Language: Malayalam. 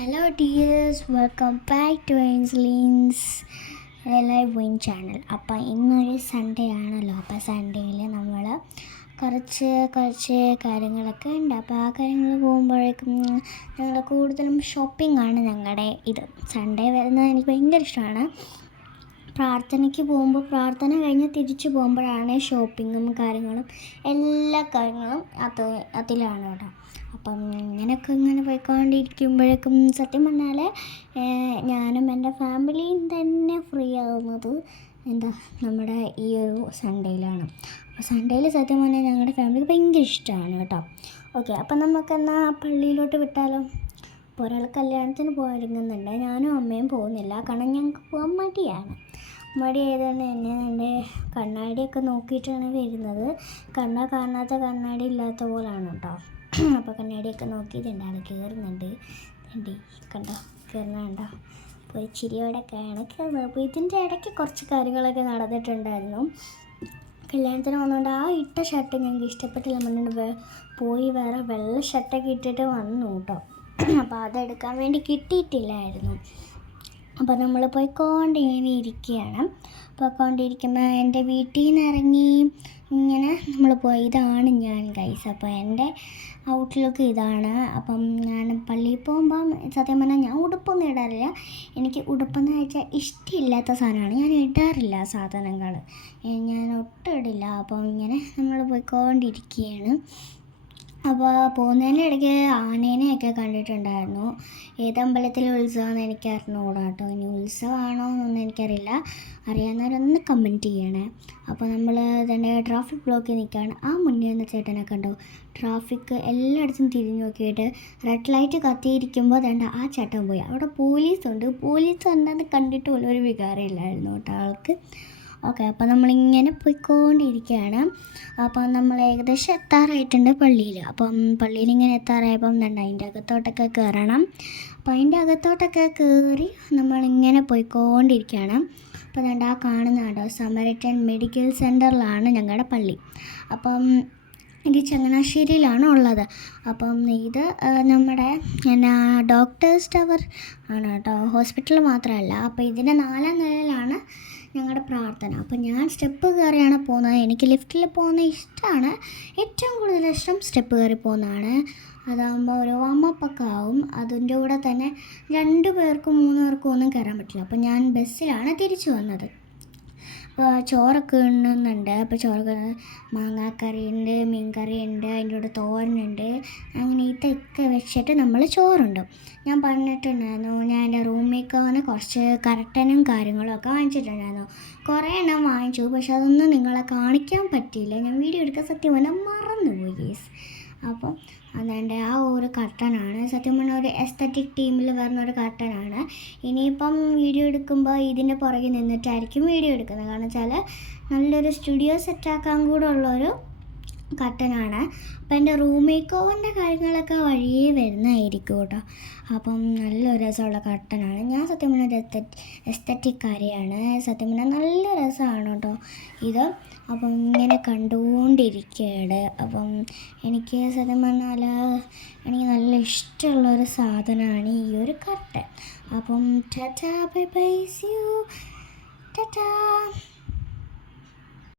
Hello dears welcome back to എൻസ്ലീൻസ് live win channel അപ്പം ഇന്നൊരു സൺഡേ ആണല്ലോ. അപ്പോൾ സൺഡേയിൽ നമ്മൾ കുറച്ച് കുറച്ച് കാര്യങ്ങളൊക്കെ ഉണ്ട്. അപ്പോൾ ആ കാര്യങ്ങൾ പോകുമ്പോഴേക്കും ഞങ്ങൾ കൂടുതലും ഷോപ്പിംഗ് ആണ് ഞങ്ങളുടെ ഇത്. സൺഡേ വരുന്നത് എനിക്ക് ഭയങ്കര ഇഷ്ടമാണ്. പ്രാർത്ഥനയ്ക്ക് പോകുമ്പോൾ പ്രാർത്ഥന കഴിഞ്ഞ് തിരിച്ചു പോകുമ്പോഴാണ് ഷോപ്പിങ്ങും കാര്യങ്ങളും എല്ലാ കാര്യങ്ങളും അത് അതിലാണ് കേട്ടോ. അപ്പം ഇങ്ങനെയൊക്കെ ഇങ്ങനെ പോയിക്കൊണ്ടിരിക്കുമ്പോഴേക്കും സത്യം പറഞ്ഞാൽ ഞാനും എന്റെ ഫാമിലിയും തന്നെ ഫ്രീ ആവുന്നത് എന്താ നമ്മുടെ ഈ ഒരു സൺഡേയിലാണ് അപ്പോൾ സൺഡേയിൽ സത്യം പറഞ്ഞാൽ ഞങ്ങളുടെ ഫാമിലിക്ക് ഭയങ്കര ഇഷ്ടമാണ് കേട്ടോ. ഓക്കെ അപ്പം നമുക്കെന്നാൽ പള്ളിയിലോട്ട് വിട്ടാലോ? അപ്പോൾ ഒരാൾ കല്യാണത്തിന് പോയിരുന്നുണ്ട് ഞാനും അമ്മയും പോകുന്നില്ല. കാരണം ഞങ്ങൾക്ക് പോകാൻ മടിയാണ്. മടി ആയതുകൊണ്ട് തന്നെ എന്റെ കണ്ണാടിയൊക്കെ നോക്കിയിട്ടാണ് വരുന്നത്. കണ്ണ കാണാത്ത കണ്ണാടി ഇല്ലാത്ത പോലാണ് കേട്ടോ. അപ്പോൾ കണ്ണാടിയൊക്കെ നോക്കിയിട്ടുണ്ട് ആൾ കയറുന്നുണ്ട് ഉണ്ട് കണ്ടോ കയറുന്നുണ്ടോ അപ്പോൾ ഒരു ചിരിയോടെ കയറുന്നത് അപ്പോൾ ഇതിന്റെ ഇടയ്ക്ക് കുറച്ച് കാര്യങ്ങളൊക്കെ നടന്നിട്ടുണ്ടായിരുന്നു. കല്യാണത്തിന് വന്നുകൊണ്ട് ആ ഇട്ട ഷർട്ട് ഞങ്ങൾക്ക് ഇഷ്ടപ്പെട്ടില്ല പറഞ്ഞിട്ട് പോയി വേറെ വെള്ള ഷർട്ടൊക്കെ ഇട്ടിട്ട് വന്നു കേട്ടോ. അപ്പോൾ അതെടുക്കാൻ വേണ്ടി കിട്ടിയിട്ടില്ലായിരുന്നു. അപ്പോൾ നമ്മൾ പോയി പോയിക്കൊണ്ടിങ്ങനെ ഇരിക്കുകയാണ്. അപ്പോൾ പോയിക്കൊണ്ടിരിക്കുമ്പോൾ എന്റെ വീട്ടിൽ നിന്ന് ഇറങ്ങി ഇങ്ങനെ നമ്മൾ പോയി. ഇതാണ് ഞാൻ ഗൈസ് അപ്പോൾ എന്റെ ഔട്ട്ലുക്ക് ഇതാണ്. അപ്പം ഞാൻ പള്ളിയിൽ പോകുമ്പം സത്യം പറഞ്ഞാൽ ഞാൻ ഉടുപ്പൊന്നും ഇടാറില്ല. എനിക്ക് ഉടുപ്പെന്ന് വെച്ചാൽ ഇഷ്ടമില്ലാത്ത സാധനമാണ്. ഞാൻ ഇടാറില്ല സാധനങ്ങൾ. ഞാൻ ഒട്ടും ഇടില്ല. അപ്പം ഇങ്ങനെ നമ്മൾ പോയിക്കൊണ്ടിരിക്കുകയാണ് അപ്പോൾ പോകുന്നതിന്റെ ഇടയ്ക്ക് ആനേനെയൊക്കെ കണ്ടിട്ടുണ്ടായിരുന്നു. ഏത് അമ്പലത്തിലെ ഉത്സവമെന്ന് എനിക്ക് അറിഞ്ഞുകൂടാ കേട്ടോ ഇനി ഉത്സവമാണോ എന്നൊന്നും എനിക്കറിയില്ല. അറിയാവുന്നവരൊന്ന് കമന്റ് ചെയ്യണേ. അപ്പോൾ നമ്മൾ തന്നെ ട്രാഫിക് ബ്ലോക്കിൽ നിൽക്കുകയാണ് ആ മുന്നേ നിന്ന് ചേട്ടനെ കണ്ടു. ട്രാഫിക് എല്ലായിടത്തും തിരിഞ്ഞു നോക്കിയിട്ട് റെഡ് ലൈറ്റ് കത്തിയിരിക്കുമ്പോൾ തന്നെ ആ ചേട്ടൻ പോയി. അവിടെ പോലീസുണ്ട് പോലീസ് ഉണ്ടെന്ന് കണ്ടിട്ട് പോലും ഒരു വികാരമില്ലായിരുന്നു കേട്ടോ ആൾക്ക്. ഓക്കെ അപ്പോൾ നമ്മളിങ്ങനെ പോയിക്കൊണ്ടിരിക്കുകയാണ്. അപ്പോൾ നമ്മൾ ഏകദേശം എത്താറായിട്ടുണ്ട് പള്ളിയിൽ അപ്പം പള്ളിയിൽ ഇങ്ങനെ എത്താറായപ്പം വേണ്ട അതിന്റെ അകത്തോട്ടൊക്കെ കയറണം. അപ്പോൾ അതിന്റെ അകത്തോട്ടൊക്കെ കയറി നമ്മളിങ്ങനെ പോയിക്കൊണ്ടിരിക്കുകയാണ്. അപ്പോൾ വേണ്ട ആ കാണുന്ന കേട്ടോ സമരറ്റൻ മെഡിക്കൽ സെന്ററിലാണ് ഞങ്ങളുടെ പള്ളി. അപ്പം ഇത് ചങ്ങനാശ്ശേരിയിലാണ് ഉള്ളത് അപ്പം ഇത് നമ്മുടെ എന്നാ ഡോക്ടേഴ്സ് ടവർ ആണ് കേട്ടോ. ഹോസ്പിറ്റൽ മാത്രമല്ല. അപ്പോൾ ഇതിന്റെ നാലാം നിലയിലാണ് ഞങ്ങളുടെ പ്രാർത്ഥന. അപ്പോൾ ഞാൻ സ്റ്റെപ്പ് കയറിയാണ് പോകുന്നത്. എനിക്ക് ലിഫ്റ്റിൽ പോകുന്ന ഇഷ്ടമാണ്. ഏറ്റവും കൂടുതൽ ഇഷ്ടം സ്റ്റെപ്പ് കയറി പോകുന്നതാണ്. അതാകുമ്പോൾ ഒരു വാമപ്പൊക്കെ ആവും. അതിന്റെ കൂടെ തന്നെ രണ്ട് പേർക്കും മൂന്ന് പേർക്കും ഒന്നും കയറാൻ പറ്റില്ല. അപ്പോൾ ഞാൻ ബസ്സിലാണ് തിരിച്ചു വന്നത്. ചോറൊക്കെ ഉണ്ണുന്നുണ്ട്. അപ്പോൾ ചോറൊക്കെ മാങ്ങാക്കറി ഉണ്ട് മീൻകറി ഉണ്ട് അതിന്റെ കൂടെ തോരനുണ്ട് അങ്ങനെ ഇതൊക്കെ വെച്ചിട്ട് നമ്മൾ ചോറുണ്ടാവും ഞാൻ പറഞ്ഞിട്ടുണ്ടായിരുന്നു ഞാൻ എന്റെ റൂമിലേക്ക് വന്ന് കുറച്ച് കർട്ടനും കാര്യങ്ങളും ഒക്കെ വാങ്ങിച്ചിട്ടുണ്ടായിരുന്നു. കുറേ എണ്ണം വാങ്ങിച്ചു പക്ഷെ അതൊന്നും നിങ്ങളെ കാണിക്കാൻ പറ്റിയില്ല. ഞാൻ വീഡിയോ എടുക്കാൻ സത്യം പറഞ്ഞാൽ മറന്നുപോയി ഗീസ് അപ്പം അതുകൊണ്ട് ആ ഒരു കർട്ടനാണ്. സത്യം പറഞ്ഞാൽ ഒരു എസ്തറ്റിക് ടീമിൽ വരുന്ന ഒരു കർട്ടനാണ്. ഇനിയിപ്പം വീഡിയോ എടുക്കുമ്പോൾ ഇതിന്റെ പുറകെ നിന്നിട്ടായിരിക്കും വീഡിയോ എടുക്കുന്നത്. കാരണം വെച്ചാൽ നല്ലൊരു സ്റ്റുഡിയോ സെറ്റാക്കാൻ കൂടെ ഉള്ളൊരു കട്ടനാണ്. അപ്പം എന്റെ റൂം മേക്ക് ഓവറിന്റെ കാര്യങ്ങളൊക്കെ വഴിയേ വരുന്നതായിരിക്കും കേട്ടോ. അപ്പം നല്ല രസമുള്ള കട്ടനാണ്. ഞാൻ സത്യം പറഞ്ഞാൽ ഒരു എസ്തറ്റിക് കാര്യമാണ് സത്യം പറഞ്ഞാൽ നല്ല രസമാണ് കേട്ടോ ഇത്. അപ്പം ഇങ്ങനെ കണ്ടുകൊണ്ടിരിക്കുകയാണ് അപ്പം എനിക്ക് സത്യം പറഞ്ഞാൽ എനിക്ക് നല്ല ഇഷ്ടമുള്ളൊരു സാധനമാണ് ഈ ഒരു കട്ടൻ. അപ്പം tata bye bye you. Tata.